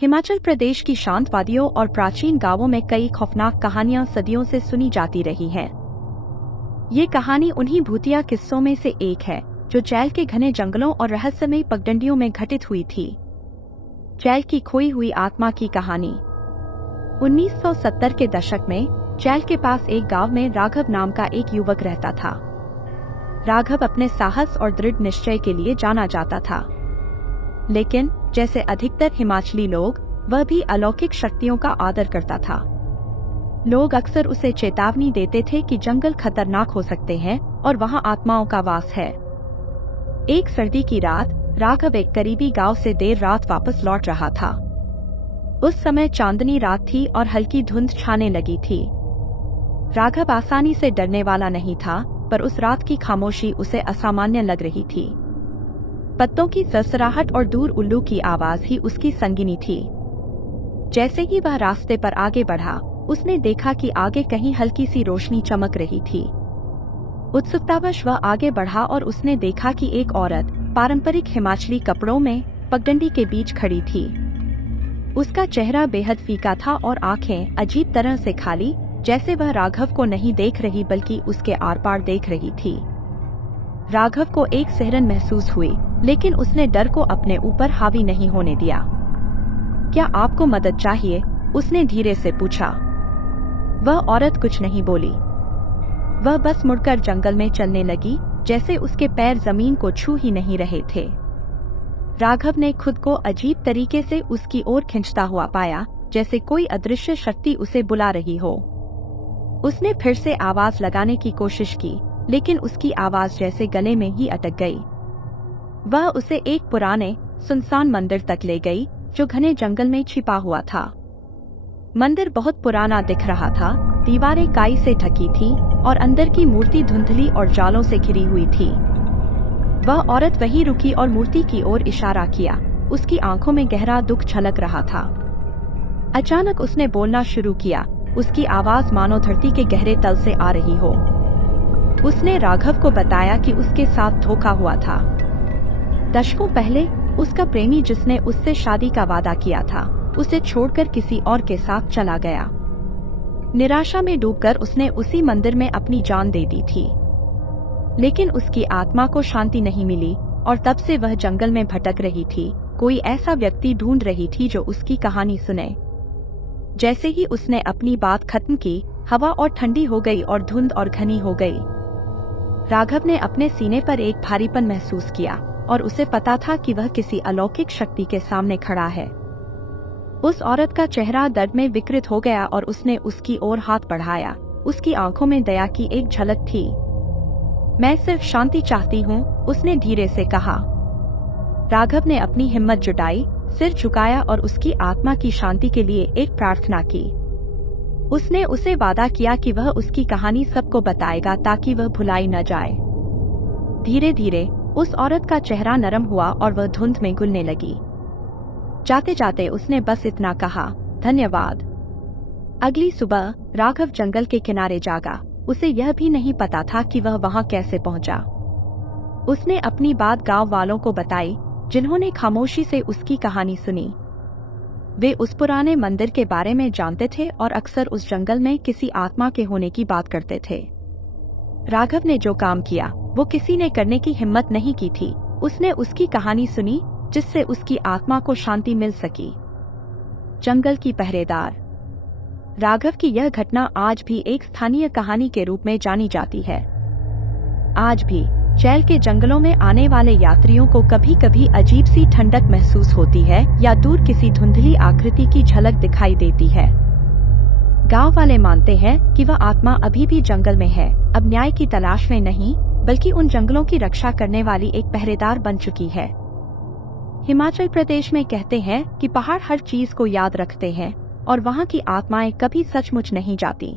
हिमाचल प्रदेश की शांत वादियों और प्राचीन गांवों में कई खौफनाक कहानियां सदियों से सुनी जाती रही हैं। ये कहानी उन्हीं भूतिया किस्सों में से एक है जो चैल के घने जंगलों और रहस्यमयी पगडंडियों में घटित हुई थी। चैल की खोई हुई आत्मा की कहानी। 1970 के दशक में चैल के पास एक गांव में राघव नाम का एक युवक रहता था। राघव अपने साहस और दृढ़ निश्चय के लिए जाना जाता था, लेकिन जैसे अधिकतर हिमाचली लोग, वह भी अलौकिक शक्तियों का आदर करता था। लोग अक्सर उसे चेतावनी देते थे कि जंगल खतरनाक हो सकते हैं और वहां आत्माओं का वास है। एक सर्दी की रात राघव एक करीबी गांव से देर रात वापस लौट रहा था। उस समय चांदनी रात थी और हल्की धुंध छाने लगी थी। राघव आसानी से डरने वाला नहीं था, पर उस रात की खामोशी उसे असामान्य लग रही थी। पत्तों की सरसराहट और दूर उल्लू की आवाज ही उसकी संगिनी थी। जैसे ही वह रास्ते पर आगे बढ़ा, उसने देखा कि आगे कहीं हल्की सी रोशनी चमक रही थी। उत्सुकतावश वह आगे बढ़ा और उसने देखा कि एक औरत पारंपरिक हिमाचली कपड़ों में पगडंडी के बीच खड़ी थी। उसका चेहरा बेहद फीका था और आंखें अजीब तरह से खाली, जैसे वह राघव को नहीं देख रही बल्कि उसके आर पार देख रही थी। राघव को एक सिहरन महसूस हुई, लेकिन उसने डर को अपने ऊपर हावी नहीं होने दिया। क्या आपको मदद चाहिए? उसने धीरे से पूछा। वह औरत कुछ नहीं बोली। वह बस मुड़कर जंगल में चलने लगी, जैसे उसके पैर जमीन को छू ही नहीं रहे थे। राघव ने खुद को अजीब तरीके से उसकी ओर खींचता हुआ पाया, जैसे कोई अदृश्य शक्ति उसे बुला रही हो। उसने फिर से आवाज लगाने की कोशिश की, लेकिन उसकी आवाज जैसे गले में ही अटक गई। वह उसे एक पुराने सुनसान मंदिर तक ले गई, जो घने जंगल में छिपा हुआ था। मंदिर बहुत पुराना दिख रहा था, दीवारें काई से ढकी थीं और अंदर की मूर्ति धुंधली और जालों से घिरी हुई थी। वह औरत वहीं रुकी और मूर्ति की ओर इशारा किया। उसकी आंखों में गहरा दुख छलक रहा था। अचानक उसने बोलना शुरू किया, उसकी आवाज मानो धरती के गहरे तल से आ रही हो। उसने राघव को बताया कि उसके साथ धोखा हुआ था। दशकों पहले उसका प्रेमी, जिसने उससे शादी का वादा किया था, उसे छोड़कर किसी और के साथ चला गया। निराशा में डूबकर उसने उसी मंदिर में अपनी जान दे दी थी, लेकिन उसकी आत्मा को शांति नहीं मिली और तब से वह जंगल में भटक रही थी, कोई ऐसा व्यक्ति ढूंढ रही थी जो उसकी कहानी सुने। जैसे ही उसने अपनी बात खत्म की, हवा और ठंडी हो गई और धुंध और घनी हो गई। राघव ने अपने सीने पर एक भारीपन महसूस किया और उसे पता था कि वह किसी अलौकिक शक्ति के सामने खड़ा है। उस औरत का चेहरा दर्द में विकृत हो गया और उसने उसकी ओर हाथ बढ़ाया। उसकी आंखों में दया की एक झलक थी। मैं सिर्फ शांति चाहती हूँ, उसने धीरे से कहा। राघव ने अपनी हिम्मत जुटाई, सिर झुकाया और उसकी आत्मा की शांति के लिए एक प्रार्थना की। उसने उसे वादा किया कि वह उसकी कहानी सबको बताएगा ताकि वह भुलाई न जाए। धीरे धीरे उस औरत का चेहरा नरम हुआ और वह धुंध में घुलने लगी। जाते जाते उसने बस इतना कहा, धन्यवाद। अगली सुबह राघव जंगल के किनारे जागा। उसे यह भी नहीं पता था कि वह वहां कैसे पहुंचा। उसने अपनी बात गांव वालों को बताई, जिन्होंने खामोशी से उसकी कहानी सुनी। वे उस पुराने मंदिर के बारे में जानते थे और अक्सर उस जंगल में किसी आत्मा के होने की बात करते थे। राघव ने जो काम किया वो किसी ने करने की हिम्मत नहीं की थी। उसने उसकी कहानी सुनी, जिससे उसकी आत्मा को शांति मिल सकी। जंगल की पहरेदार। राघव की यह घटना आज भी एक स्थानीय कहानी के रूप में जानी जाती है। आज भी चैल के जंगलों में आने वाले यात्रियों को कभी कभी अजीब सी ठंडक महसूस होती है या दूर किसी धुंधली आकृति की झलक दिखाई देती है। गांव वाले मानते हैं कि वह आत्मा अभी भी जंगल में है, अब न्याय की तलाश में नहीं, बल्कि उन जंगलों की रक्षा करने वाली एक पहरेदार बन चुकी है। हिमाचल प्रदेश में कहते हैं कि पहाड़ हर चीज को याद रखते हैं और वहाँ की आत्माएं कभी सचमुच नहीं जाती।